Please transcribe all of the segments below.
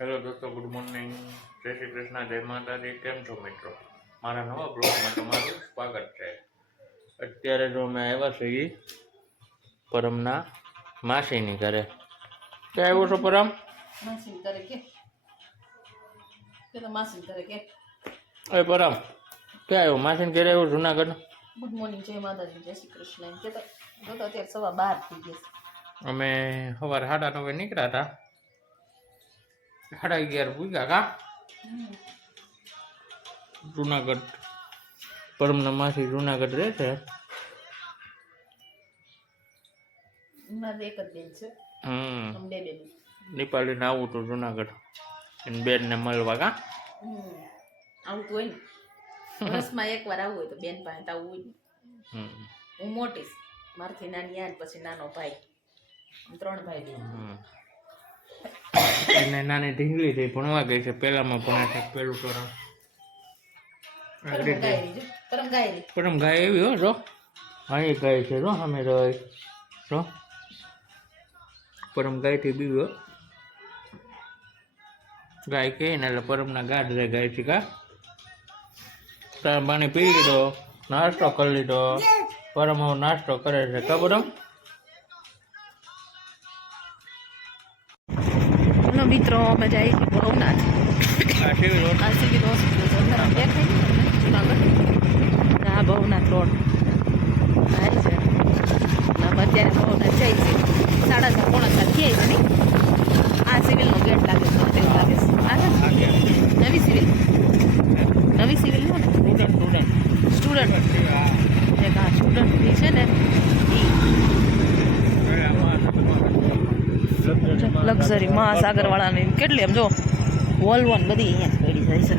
Hello દોસ્તો, good morning, જય શ્રી કૃષ્ણ, જય માતાજી. કેમ છો મિત્રો? મારા નવા બ્લોગમાં તમારું સ્વાગત છે. અત્યારે જો અમે આવ્યા છીએ પરમના માસીની ઘરે. ક્યાં આવ્યો છો પરમ? માસીની ઘરે કે તો માસીની ઘરે કે એ પરમ ક્યાં આવ્યો? માસીને ઘરે આવ્યો જુનાગઢ. ગુડ મોર્નિંગ, જય માતાજી, જય શ્રી કૃષ્ણ. એમ કે તો અત્યારે સવા 12 થઈ ગયા. અમે સવારે 9:30 નીકળ્યા હતા, 11:30 પૂગ્યા કા જુનાગઢ. પરમના માસી જુનાગઢ રહે છે. મારે એક જ બેન છે. બે બેન. દીપાવલીને આવું તો જુનાગઢ એની બેનને મળવા કા. આવું તો હોય ને, વર્ષમાં એકવાર આવવું હોય તો બેન પાસે આવવું હોય ને. હું મોટી છું, મારથી નાની આન, પછી નાનો ભાઈ, 3 ભાઈ બેન. એને નાની ઢીંગલી થઈ ભણવા ગઈ છે, પહેલામાં ભણે છે, પહેલું ધોરણ. પરમ ગાય એવી હો જો, અહીં ગાય છે જો, સામે રહી જો, પરમ ગાયથી બીવ્યો. ગાય કહે ને એટલે પરમના ગાઢ રહે ગાય છે કા. ચા પાણી પી લીધો, નાસ્તો કરી લીધો. પરમ હવે નાસ્તો કરે છે કા પરમ? મિત્રો અમે જઈએ છીએ ભવનાથ. આ સિવિલ હોસ્પિટલ જુનાગઢ. આ ભવનાથ રોડ થાય છે. અમે અત્યારે ભવનાથ જઈએ છીએ. 7:30 પોણા 7 થયા છે. આ સિવિલનો ગેટ લાગે છે, એવું લાગે છે. આ છે નવી સિવિલ, નવી સિવિલ ને સ્ટુડન્ટ એક આ સ્ટુડન્ટ છે ને લક્ઝરી મહાસાગર વાળાની કેટલી એમ જો વોલ્વોન બધી અહીંયા પડી જાય છે.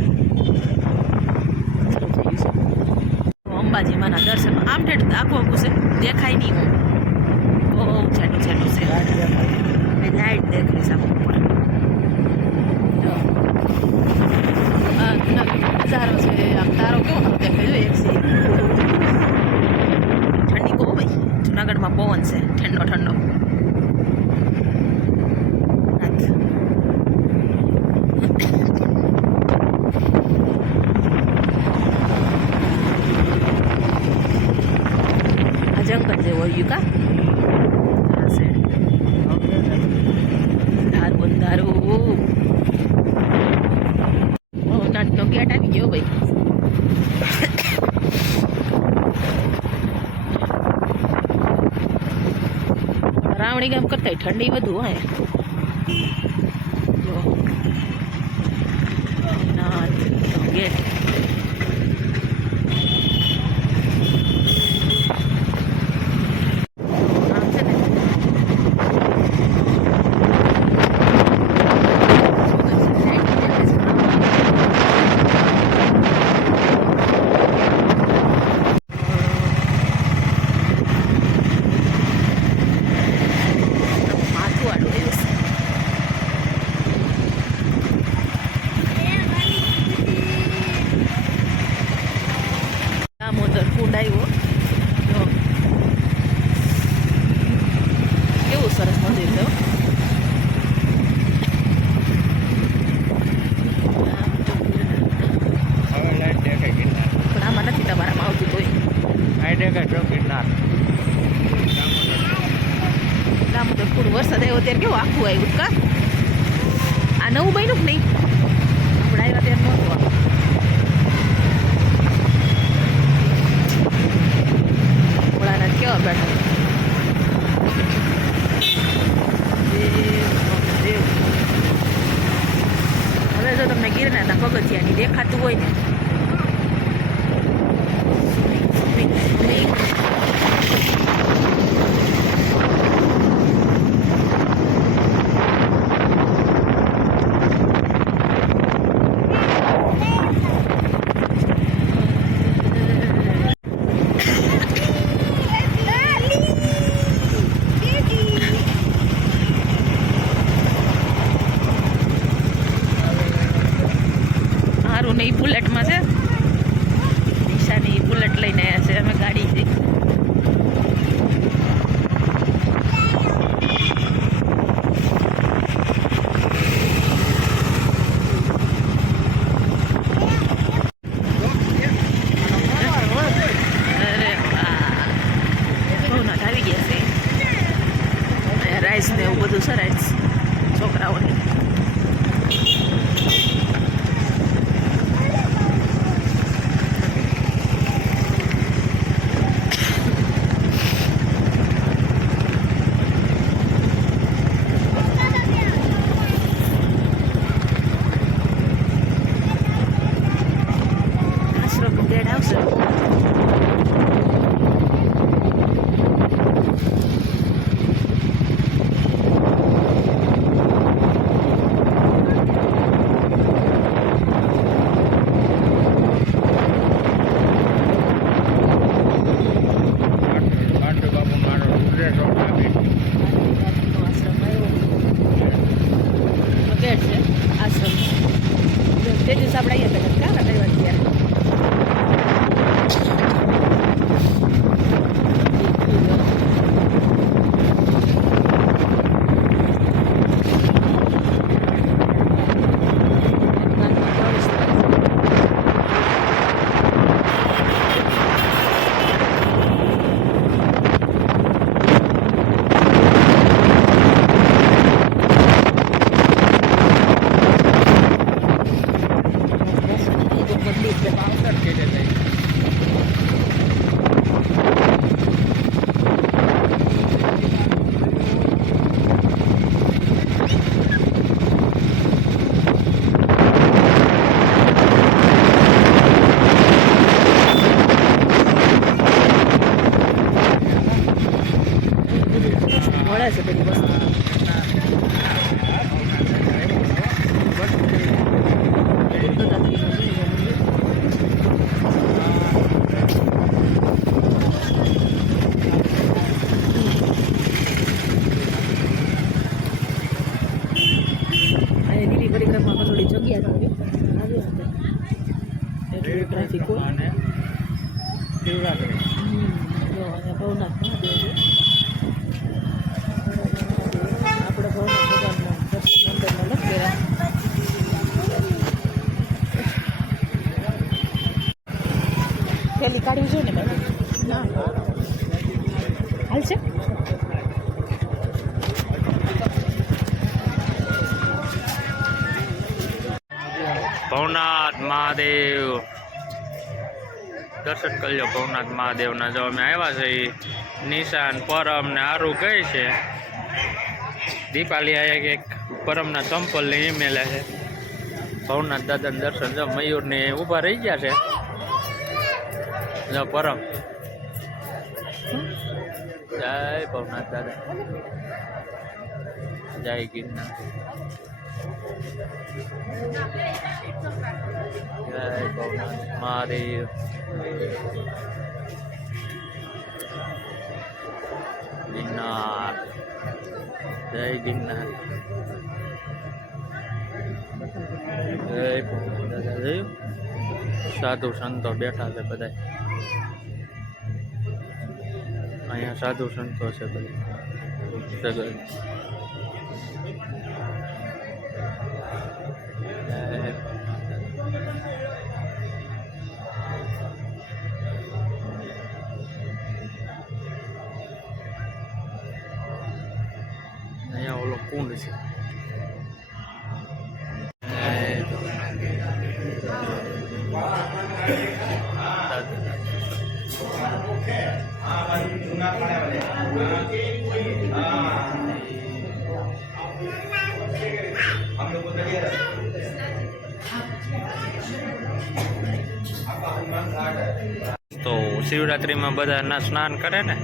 અંબાજીમાંના દર્શન આમ ઠેઠ આખું છે, દેખાય નહીં. બહુ છેટું છેટું છે, લાઈટ દેખાય છે ઉપર. નજારો છે આમ, તારો કેવો દેખાય એક છે. ઠંડી બહુ ભાઈ, જુનાગઢમાં પવન છે ઠંડો ઠંડો. જંગલ જેવું આવ્યું કા. દારૂ દારૂ નાટનો ગેટ આવી ગયો ભાઈ. રાવણી ગામ કરતા ઠંડી વધુ હોય. ગેટ કેવું સરસ મંદિર છે. હવે લાઈટ દેખાય ગિરનાર, પણ આમાં નથી તમારામાં આવતું કોઈ. આ દેખાય જો ગિરનાર. દામોદર પૂર વરસાદ આવ્યો ત્યારે કેવું આખું આવ્યું કા. આ નવું બન્યું કે નહીં? આપણે આવ્યા ત્યારે નહોતું આવ્યું. ભોળાનાથ કેવા બેઠા. હવે જો તમને ગિરનારના પગથિયાની દેખાતું હોય ને, એ બુલેટમાં છે. નિશાની બુલેટ લઈને આવ્યા છે, અમે ગાડી છે. ટ્રાફિક હોય. અને શિવરાત્રી. જો અહીંયા ભવનાથ મહાદેવ છે. આપણે ભવનાથ ભગવાનના દર્શન અંદરના નથી કર્યા. પેલી કાઢવી જોઈએ ને બાજુ ના હાલ છે. ભવનાથ મહાદેવ દર્શન કરી લો. ભવનાથ મહાદેવના જો અમે આવ્યા છે. નિશાન પરમ ને આરું કહે છે. દીપાલી આયા એક પરમના ચંપલ ને ઈમેલે છે. ભવનાથ દાદાના દર્શન જો મયુર ને ઊભા રહી ગયા છે. જો પરમ જય ભવનાથ દાદા જય ગિરનાર જય ભવનાથ મહાદેવ ગિરનાર જય ગિરનાર જય ભવનાથ દાદા જય. સાધુ સંતો બેઠા છે બધા. અહીંયા સાધુ સંતો છે બધા સગળ. અહીંયા ઓલો કુંડ છે. તો શિવરાત્રીમાં બધા ના સ્નાન કરે ને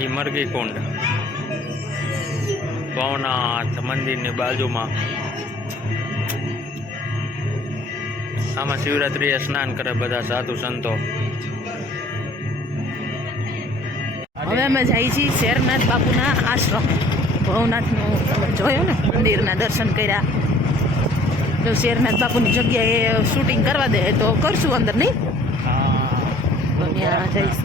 એ મરઘી કુંડ ભવનાથ મંદિરની બાજુમાં. આમાં શિવરાત્રીએ સ્નાન કરે બધા સાધુ સંતો. હવે અમે જઈએ છીએ શેરનાથ બાપુના આશ્રમ. ભવનાથનું તમે જોયું ને મંદિરના દર્શન કર્યા. જો શેરનાથ બાપુની જગ્યાએ શૂટિંગ કરવા દે તો કરશું અંદર નહીં. તો ત્યાં જઈશ.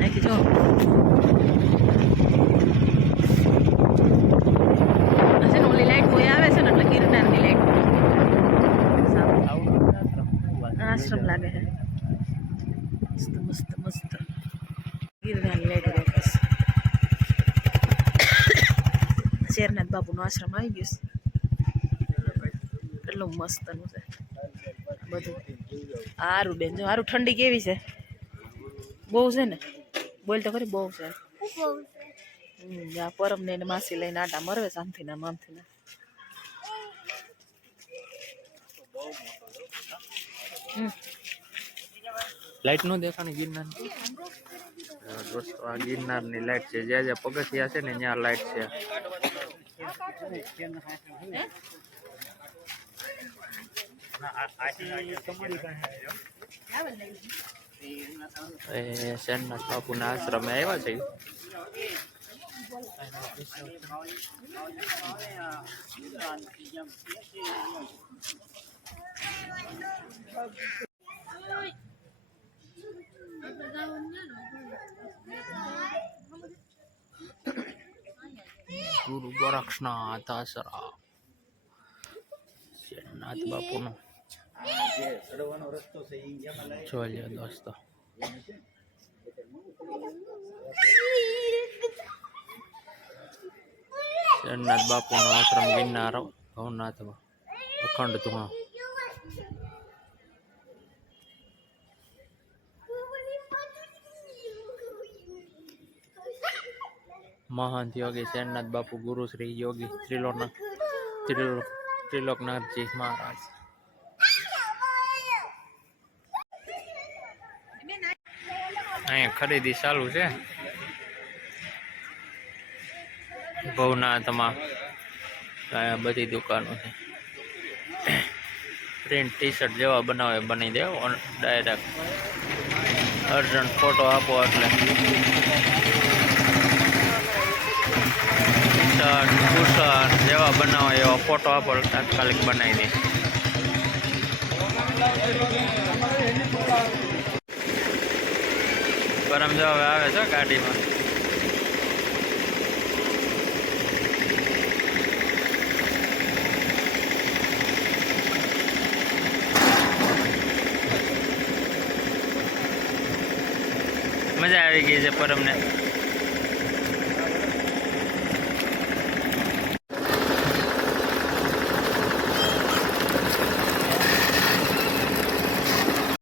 નાખી જો ઓલી લાઈટ કોઈ આવે છે ને એટલે ગિરનારની લાઈટ આશ્રમ લાગે છે. મસ્ત મસ્ત મસ્ત ગિરનારની લાઈટ દેખાશે. શેરનાથ બાપુનો આશ્રમ આવી ગયો છે. કેટલું મસ્તનું છે બધું. સારું બેન જો સારું. ઠંડી કેવી છે? બહુ છે ને? બોલ તો ખરી બહુ છે. જ્યાં પરમ ને માસી લઈને આટા મરવે શાંતિના મામથીના. લાઈટ નો દેખાણી ગિરનાર. દોસ્તો આ ગિરનારની લાઈટ છે. જ્યાં જ્યાં પગથિયા છે ને ત્યાં લાઈટ છે. શેરનાથ બાપુના આશ્રમે આવ્યા છે. ગુરુ ગોરક્ષનાથ આશ્રમ શેરનાથ બાપુનો જોઈ લો દોસ્તો. શેરનાથ બાપુનો આશ્રમ ગિરનાર ભવનાથમાં અખંડ ધુઆ. મહંત યોગી શેરનાથ બાપુ ગુરુ શ્રી યોગી ત્રિલોકનાથજી મહારાજ. અહીંયા ખરીદી ચાલુ છે ભવનાથમાં. અહીંયા બધી દુકાનો છે. પ્રિન્ટ ટી શર્ટ જેવા બનાવે બની દે ડાયરેક્ટ. અર્જન્ટ ફોટો આપો એટલે ટી-શર્ટ બુશર્ટ જેવા બનાવો એવા ફોટો આપો એટલે તાત્કાલિક બનાવી દે. પરમ જો હવે આવે છે ગાડીમાં. મજા આવી ગઈ છે પરમને.